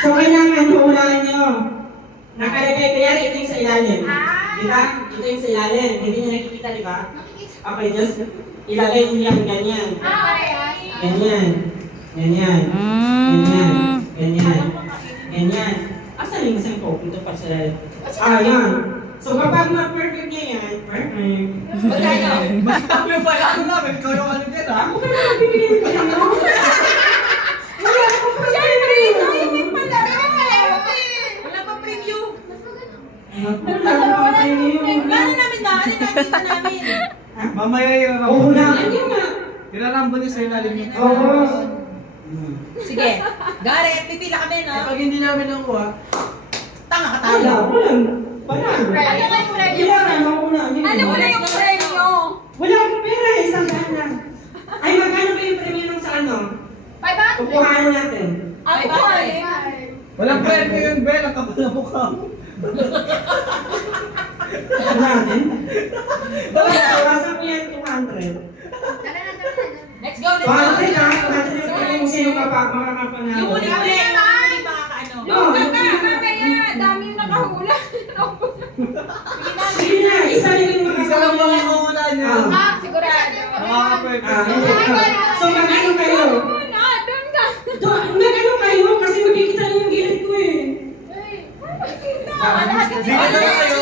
So, kailangan hulaan nyo. Nakalagay, kanyari ito yung sa ilalim. Diba? Ito yung sa ilalim. Hindi nyo nakikita, diba? Okay, just ilagay nyo yan ganyan. Ganyan. Ganyan. Ganyan. Ganyan. Ganyan. Asan yung isang coke? Ito pa sa ilalim. Yan. So, kapag ma-perfect niya yan, perfect. Magkano? Kami pala ako namin. Ikaw yung ano dyan, ha? Ako pa naman pipiliin ko lang. Wala ako pa Siyempre, nakinig pala. Wala pa preview. Gano'n namin na? Ano nakita namin? Mamaya yung Uhulaan nyo nga. Tinarambo niya sa ilalim niya. Oo. Sige. Gare, pipila kami, no? Pag hindi namin nakuha, Tanga ka Wala, tayo. walang. Wala. Ano ba yung preview? Ano ba yung preview? Wala akong pera, isang daan lang. Ay, magkano ba yung premyo nung sa ano? 500. Kukuhaan natin. Ay, walang premyo yun, Ben. Ang kapal na mukha mo. Natin? Wala, wasak mo yan 200. Let's go, let's 200 go. lang, 200 lang yung sino makakapanalo. Yung huli-huli, yung huli makakaano. Yung Mamaya, dami yung nakahula. Sige na, isa rin yung Isa lang makakapanalo. mga mahula niya. Sigurado. Nakaka-perfect. So, magkano kayo? Doon ka. Magkano kayo? Kasi magkikita lang yung gilid ko eh. Sige na kayo.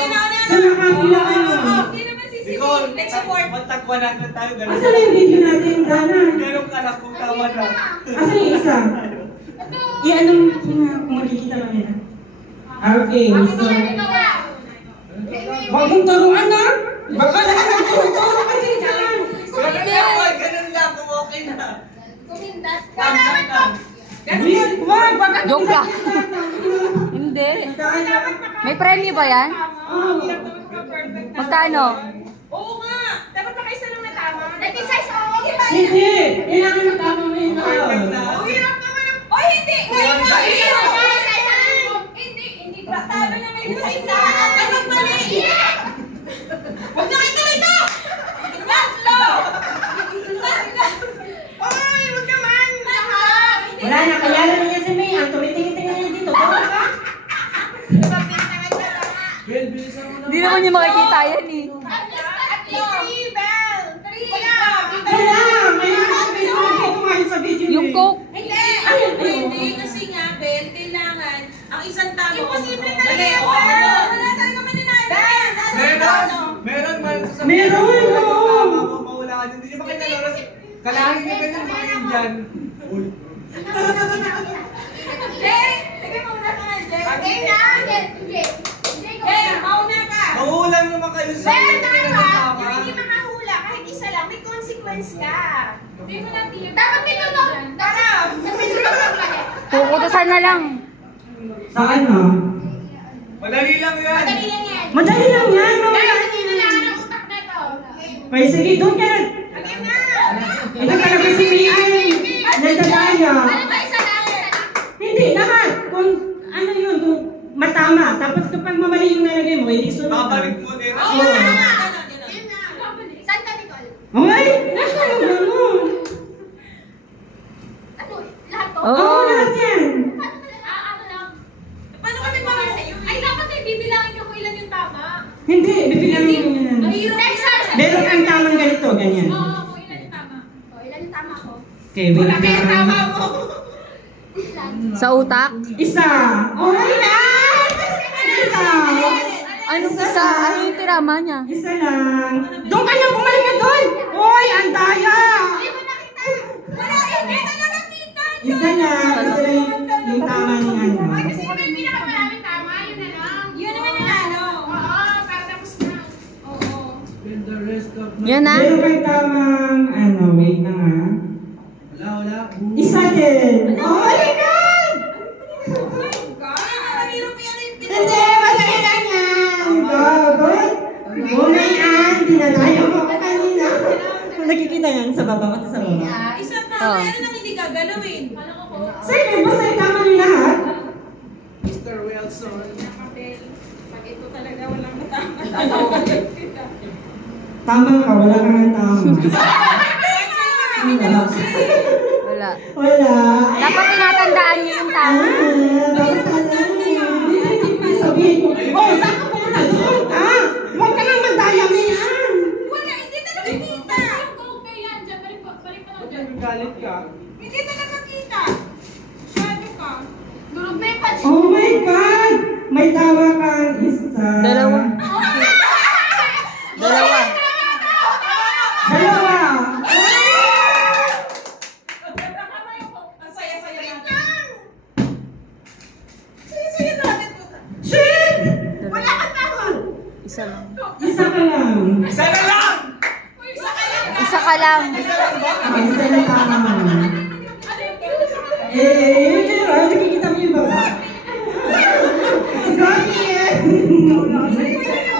So, nakakila kayo. Hindi naman sisipin. Nicole, Let's support. magtagwa natin tayo. Asa na yung video natin, Dana? Ganun ka na kung tama na. Asa yung isa? I-ano mo kung makikita lang nila. Okay, so... Huwag mong turuan na! Baka na lang tuturo kasi dyan! Ganun lang, kung okay na. Kumindas ka. Wag! Baka Joke lang. Hindi. May premyo ba yan? Magkano? Oo nga. Dapat pa kayo lang na tama. 96 ako. Hindi! Kailangan magkama mo yun. Perfect na. Hirap naman ang... Oy, hindi! Ngayon nga! Hindi. Talo na may music sa dapat mali! Huwag na kayo dito! Tatlo! Oy, huwag naman! Lahat! Wala na, kayala na niya si May. Ang tumitingin-tingin niya dito. Tama ka? Ben, bilisan mo na. Hindi naman niya makikita yan eh. Wala! Kailangan ko kumain sa video Yung coke. Hindi, kasi nga, Ben, kailangan ang isang tama. Imposible na Meron! Tama, mahula ka. Hindi niyo makita laro. Kalahing niyo ganyan, mga Indian. Uy. Mahulang naman kayo sa Hindi makahula kahit isa lang, may consequence ka. Dapat may tulog. Pukutusan na lang. Sa ano? Madali lang yan. Madali lang yan! May sige, doon ka na! Ito talaga si May ay nagdadaya. Hindi, lahat. Kung ano yun, kung matama. Tapos kapag mamali yung nalagay mo, hindi sunod na. Babalik mo din. Saan ka, Nicole? Ay! Nasa yung gano'n? Ano? Lahat to? Oo, lahat yan. Ano lang? Paano kami para sa'yo? Ay, dapat ay bibilangin ka kung ilan yung tama. Hindi, bibigyan mo yan. Meron kang tamang ganito, ganyan. Oo, kung ilan yung tama. Ilan yung tama ko? Okay, wait lang. mo! Sa utak? Isa! Oh, na! Isa! Anong isa? Ano yung tirama niya? Isa lang. Doon ka na, bumalik ka doon! Uy, ang daya! Hindi mo nakita! Wala, hindi na nakita! Isa lang. Isa lang yung tama ng ano. Kasi kung may pinakamaraming tama, yun na lang. Yun naman yung ano. Oo, para tapos na. Oo. And the rest of my... Yan na? Meron kang tamang, ano, wait na nga. Wala. Isa din. Oh my God! Hindi, madali lang yan. Go, good. Bumayan, dinadayo ko ka kanina. Nakikita yan sa baba at sa baba. Isang Oh. tama, yan ang hindi gagalawin. Sige, basta yung tama niyo lahat. Mr. Wilson. Pag ito talaga walang matama. Tama ka, wala kang tama. Wala. Wala. Dapat tinatandaan niyo yung tama. Dapat Oh my God! May tama kang isa. Dalawa. Dalawa. Dalawa. Ang saya-saya natin. Saya-saya natin. Shit! Wala kang tama. Isa lang. Isa ka lang. Isa na lang! Isa ka lang. Isa ka lang. Isa lang ba? Isa na tama. Ano yung ginawa? Yun yun. Nakikita mo yung baba. Sorry eh. Oh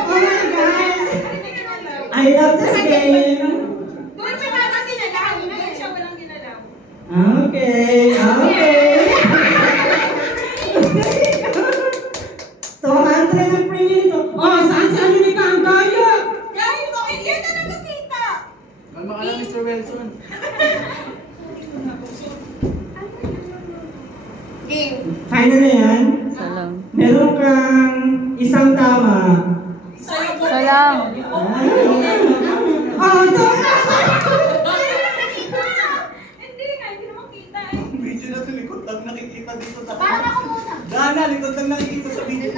my God. I love this game. Doon siya parang sinalaw. Doon siya walang ginalaw. Okay. 200 ang premium ito. Oh, saan ni ka ang kaya? Dahil bakit yun na nakakita? Kalma ka lang, Mr. Wilson. Game. Final na yan. Isa lang. Meron kang isang tama. Sa'yo po. Isa lang. Oh, tama! Hindi nga, hindi naman kita eh. Video na to, likod lang nakikita dito. Parang ako muna. Dana, likod lang nakikita sa video.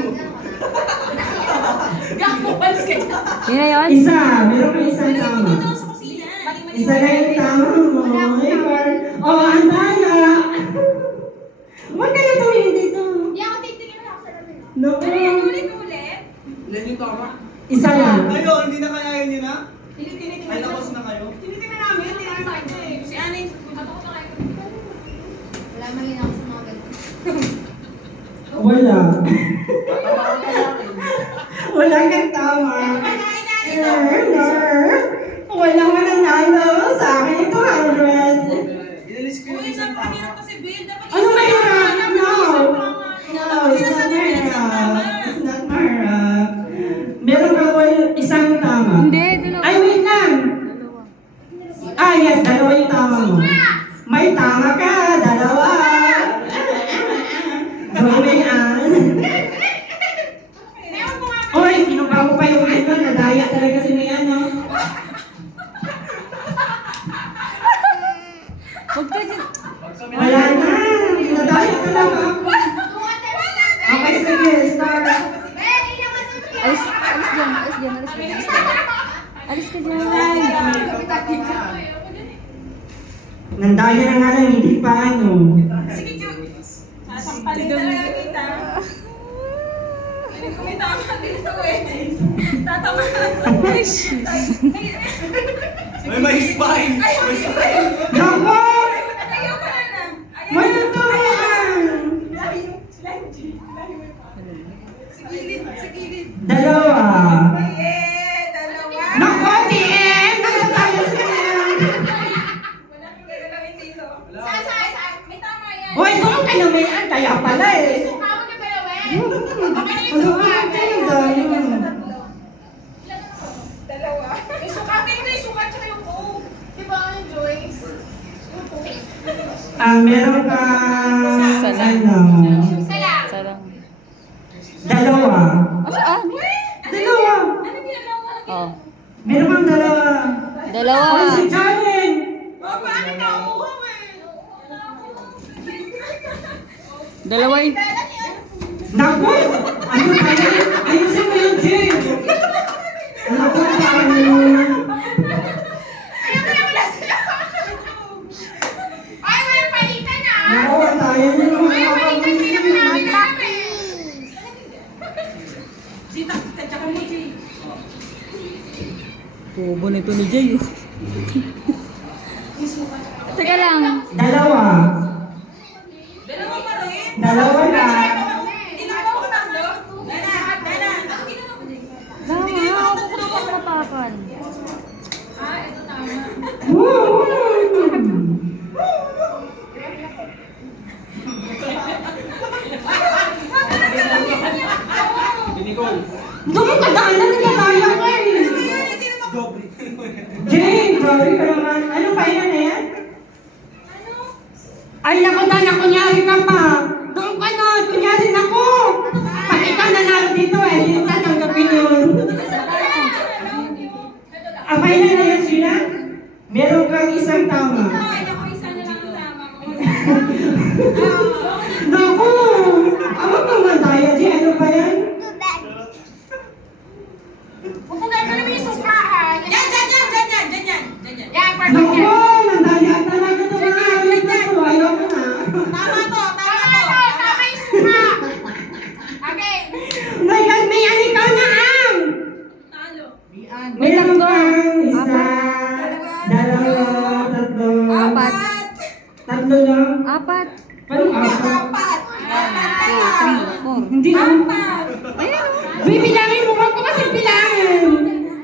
Gago, balis ka dyan. Yun na yun? Isa. Meron kang isang tama. Ito sa kusina. Isa na yung tama mo. Oh my God. Oh, ang daya. Huwag kayo tumingin dito. Hindi ako titigil na ako sa lamin. No. Ulit-ulit. Ilan yung tama? Isa lang. Kayo, hindi na kayain niyo na? Tinitingnan Ay, tapos na kayo? Tinitingnan namin. Tinitingnan sa akin eh. Si Ana yung patakot na kayo. Wala mali na ako sa mga ganito. Wala. Wala kang tama. Wala mananalo sa akin ito 100. Inalis ko yung Uy, isang tama. napakahirap kasi Bill. Dapat Ano mahirap? No. No, It's not mahirap. It's not mahirap. Meron ka isang tama. Hindi, dalawa. Ay, wait lang. Ah, yes, dalawa yung tama mo. May tama ka, dalawa. Gawin Oy, kinuha mo pa yung ano, nadaya talaga si Mia, no? Huwag ka dyan. Wala na, nadaya talaga. Okay, sige, start. Alis dyan, alis dyan, alis dyan. Alis ka dyan. Nandaya na nga lang, hindi pa ano. Sige, Jude. Sasampalin talaga kita. May tama dito eh. Tatama. May spine! May spine! Naku! Ayoko na na. May tuturuan! Sa gilid. Dalawa. Dalawa. Naku, TM! Nagtataya sa kanya. Wala kang gagalawin dito. Saan? May tama yan. Hoy, doon ka naman yan, kaya pala eh. Suka mo na galawin. Ano ba ang dami? Dalawa. Yung sukatin ko, yung sukat tsaka yung coke. Di ba ang Joyce? Yung coke. Meron ka... Sana. Ano? Isa lang. Isa lang. Dalawa. Saan? Dalawa. Ano ginagawa? Oh. Meron kang dalawa. Dalawa. Hoy, si Jalen! Bakit nauuhaw eh? Dalawa yung... Naku! Ano tayo? Ayusin mo yung Jane! Naku, paano? Ayaw mo na wala sila. Ay, may palitan ah. Naku, tayo nyo naman May palitan, hindi naman namin alam eh. Sita, tsaka mo, Jay. Kubo nito ni Jay. Teka lang. Dalawa. Dalawa pa rin. Dalawa na. Hindi na ako tatlo. Dana. Ano ginawa mo, Jay? Dalawa. Ako kukuha ko tapan. Ah, ito tama. Woo! Doon ka daan na nagkakaya ko eh. Jane, sorry ka naman. Ano pa yan eh? Ay, naku, Dana, kunyari ka pa. Doon ka na, kunyari na ko. Pag ikaw nanalo dito eh, hindi tatanggapin yun. Okay na yan sila? Meron kang isang tama. Ay, ako isa na lang ang tama ko. Naku! Ako more. Hindi ko. Ayan o. Bibilangin mo, wag ko kasi bilangin.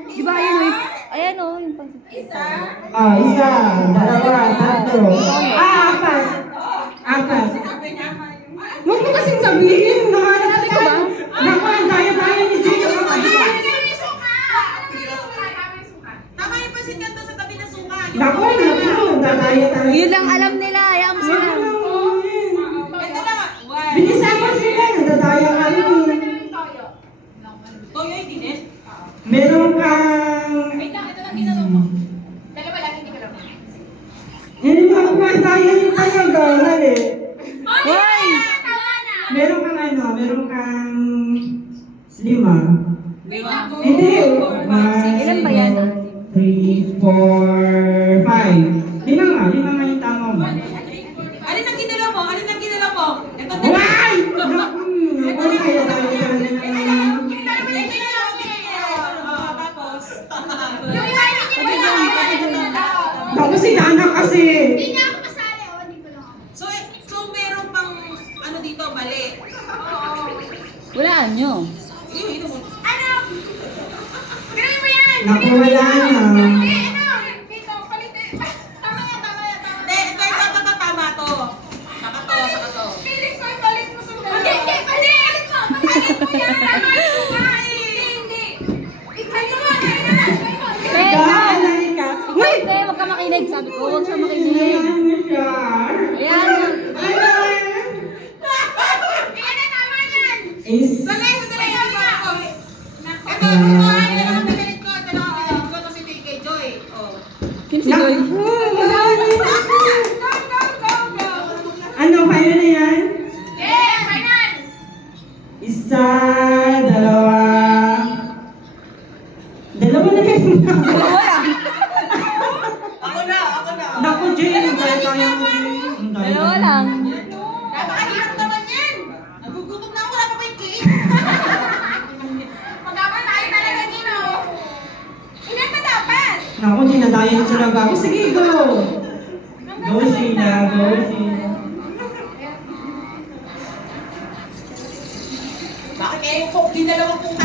Di ba ayan o? Ayan o. Yung pang... Isa. Isa, dalawa, tatlo. Apat. Apat. Sabi niya. Huwag mo kasing sabihin. Nakahanap ka ba? Naku, ang daya-daya ni Jay. Tama yung pasit ka sa tabi ng suka. Naku, ang dadaya talaga. Yun lang alam nila. Ayaw mo sila. Ito na. Bilisan mo sila. Nadadaya ka rin. Toyo ay dinit. Meron kang... Wait lang, ito lang ginagawa mo. Dalawa lang, hindi ko lang. Hindi mo ako madaya yung talaga. Hali. Hoy! Meron kang ano, meron kang 5. Hindi. Ilan ba yan? 3, 4, 5. 5 nga yung tama mo. Alin ang ginalaw mo? Alin ang ginalaw mo? Ito na. Why? Naku, kaya tayo talaga ng... Naku, si Dana kasi. So meron pang ano dito, mali. Walaan nyo. Ino mo. Naku, wala na. Hindi, ito tama to. Saka to. Dahil ka. Wait! Hindi, huwag ka makinig. Sabi ko, huwag siya makinig. Ano siya? Ayan. Is... Kim si Joy? Ano, final na yan? Isa, dalawa. Dalawa na kayo. Ako na! Naku, Jay, ang daya-daya mo, Jay. Ang daya-daya. Dalawa lang. Napakahirap naman yan. Nagugutom na ako, wala pa ba yung cake? Magkakaroon tayo talaga dito. Ilan pa dapat? Naku, dinadaya na talaga ako. Sige, go! Go, Sheila. Go, Sheila. Bakit kaya yung coke din dalawang puta?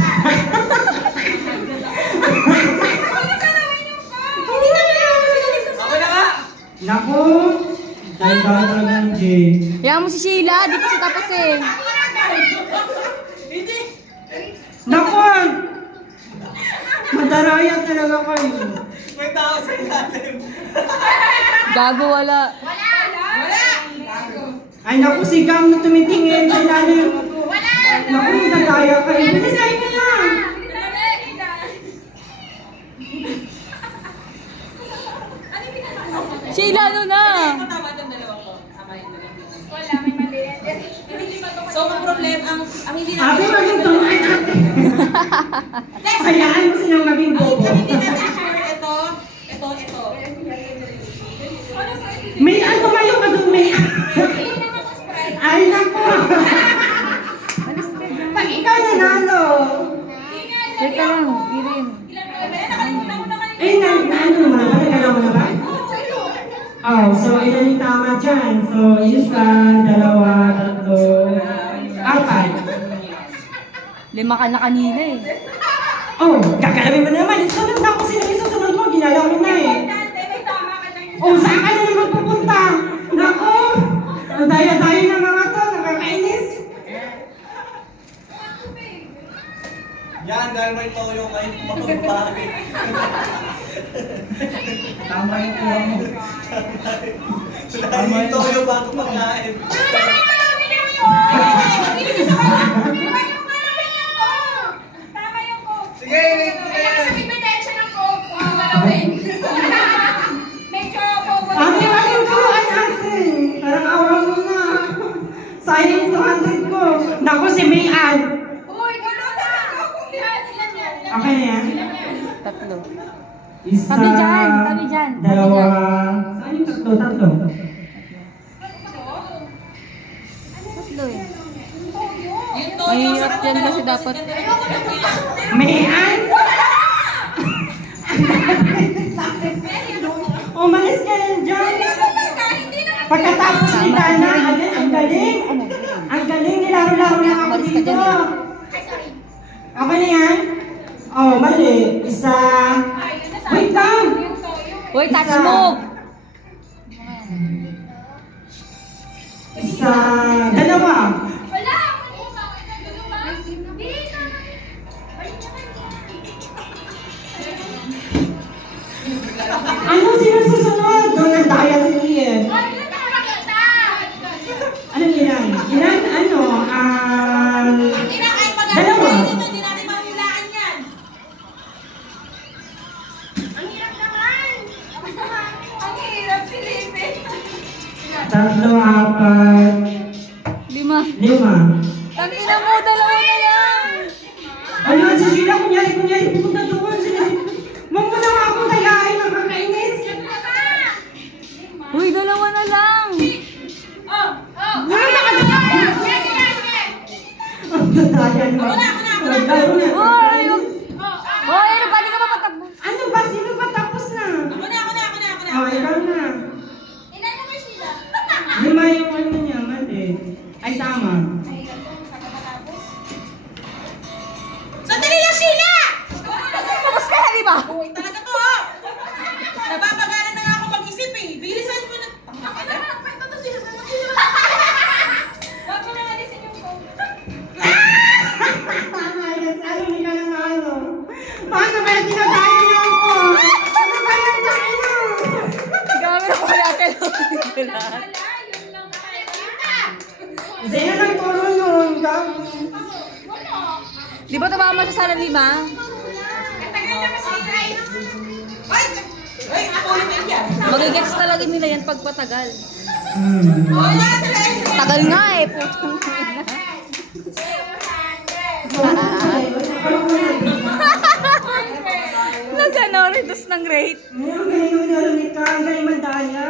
Ako na nga! Naku, daya-daya talaga ni Jay. Hayaan mo si Sheila. Di pa siya tapos eh. Hindi. Naku! Madaraya talaga kayo. May tao sa ilalim. Gago wala. Wala. Ay, naku, si Gam na tumitingin sa ilalim. Naku, madadaya kayo. Bilisan niyo na! Sheila, ano na? Tama itong dalawa ko. Tama yung dalawa. Wala, may mali. So, ang problema, ang hindi Ate, natin... maging tumahan natin. Hayaan mo silang maging bobo. Ang hindi natin sure, ito. May ano kayo ka doon, may... Ay, naku! Pag ikaw nanalo, Wait ka lang. Irin. eh, ano mo na ba? Nagalaw mo na ba? Oh, so ilan yung tama dyan? So, isa, dalawa, tatlo, apat. 5 ka na kanina eh. Oh, gagalawin mo naman. Sunod na ako sila yung susunod mo. Ginalaw mo na eh. Oh, saan ka na naman pupunta? Nako! Ang daya-daya ng mga to. Nakakainis. Yan, dahil may toyo kayo mapagpapagin. Tama yung kuha mo. Dahil may toyo bago pagkain. Sige, Ate, aking turuan natin. Parang awa mo na. Sayang yung 200 ko. Naku, si Mayan. Okay na yan? 3. Isa, Tabi dyan, tabi dyan. dalawa. Saan yung tatlo? Tatlo. 3 eh. Yung toyo, Mahirap yan kasi dapat. Mayan? Umalis ka yan dyan. Pagkatapos ni Dana, ang galing. Ang galing, nilaro-laro lang ako dito. dito. Ay, sorry. Okay na yan? Oh, mali. Isa. Ay, yun na sa Wait lang. yung toyo. Uy, touch Isa. move! Isa. Dalawa. Wala! Bilis na. Balik naman yan. Ano sino susunod? Doon ang daya si Ian. Ay, yun na nakakita. Anong ilan? Ilan? Ano? Hindi na kahit Dalawa. pag-aaral dito, hindi natin mahulaan yan. Ang hirap naman. Ang hirap silipin. Tatlo, apat, 5. 5. Tangina mo, 2 na lang! Ano, si Sheila, kunyari, pupunta doon. Huwag mo na nga akong tayain, nakakainis. Uy, 2 na lang! Oh! Wala na ka na. Ang daya naman. Ang daya na. Uy! Uy, ano ba? Di ka pa patakbo. Ano ba? Sino ba tapos na? Ako na. Oh, ikaw na. Ilan naman sila? 5 yung ano niya, mali. Ay, tama. Sandali lang, Sheila! Tapos ka na, di ba? Uy, talaga to, ha? Napapagana na nga ako mag-isip, eh. Bilisan mo na. Ako na. Kwento to sila. Huwag mo na alisin yung phone. Ayos, ano, hindi ka lang ano. Paano ba yung tinataya niyo ako? Ano ba yung tayo? Gamit ako natin. Wala, yun lang pala. Sino nang turo nun? Gabi. Wala. Di ba tumama siya sa 5? Katagal na kasi, guys. Ay, ako ulit yan. Magigets talaga nila yan pag patagal. Wala, sila. Tagal nga eh, putang ina. Nag-ano, reduce ng rate. Ngayon, galing mo narinig ka. Ang galing mandaya.